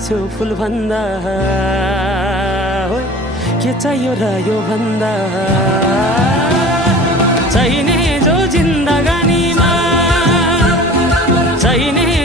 छु फुल भन्दा के चाहियो र यो भन्दा चाहिने जो जिन्दगानीमा चाहिने